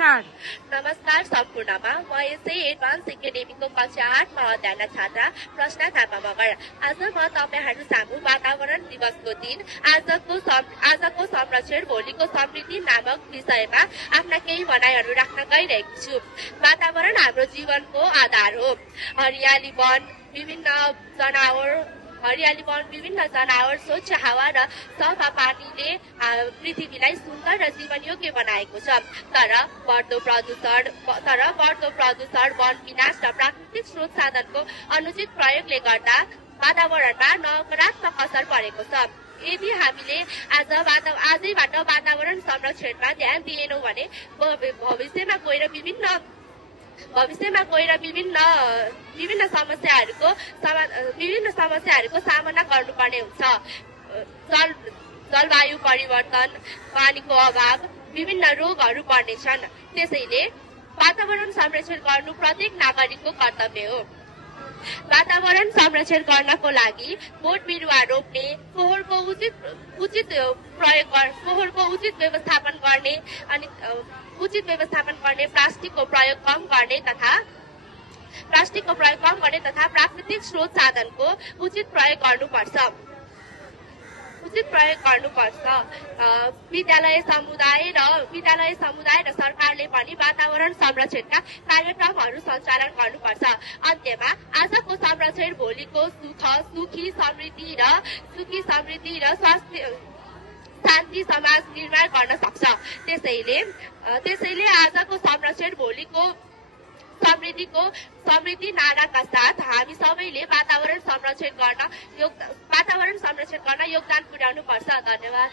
Start. नमस्कार सम्पूर्णमा, म यसै एडभान्स एकाडेमीको कक्षा 8मा अध्ययन छात्रा प्रश्न थापा मगर। आज म तपाईहरू सामु वातावरण दिवसको दिन आजको संरक्षण भोलिको समृद्धि नामक विषयमा आफ्ना केही भनाइहरू राख्न गइरहेको छु। वातावरण हाम्रो जीवनको आधार हो। हरियाली वन, विभिन्न जनावर, स्वच्छ हावा र सफा पानीले पृथ्वीलाई सुन्दर र जीवनयोग्य बनाएको छ। तर बढ्दो प्रदूषण, वन विनाश र प्राकृतिक स्रोत साधनको अनुचित प्रयोगले गर्दा वातावरणमा नकारात्मक असर परेको छ। यदि हामीले आजैबाट वातावरण संरक्षणमा ध्यान दिएनौँ भने भविष्यमा गएर विभिन्न समस्याहरूको सामना गर्नुपर्ने हुन्छ। जलवायु परिवर्तन, पानीको अभाव, विभिन्न रोगहरू बढ्नेछन्। त्यसैले वातावरण संरक्षण गर्नु प्रत्येक नागरिकको कर्तव्य हो। वातावरण संरक्षण गर्नको लागि बोट बिरुवा रोप्ने, फोहोरको उचित व्यवस्थापन गर्ने, प्लास्टिकको प्रयोग कम गर्ने तथा प्राकृतिक स्रोत साधनको उचित प्रयोग गर्नुपर्छ। विद्यालय समुदाय र सरकारले पनि वातावरण संरक्षणका कार्यक्रमहरू सञ्चालन गर्नुपर्छ। अन्त्यमा आजको संरक्षण भोलिको सुखी समृद्धि र शान्ति समाज निर्माण गर्न सक्छ। त्यसैले आजको संरक्षण भोलिको समृद्धि नाराका साथ हामी सबैले वातावरण संरक्षण गर्न योगदान पुर्याउनु पर्छ। धन्यवाद।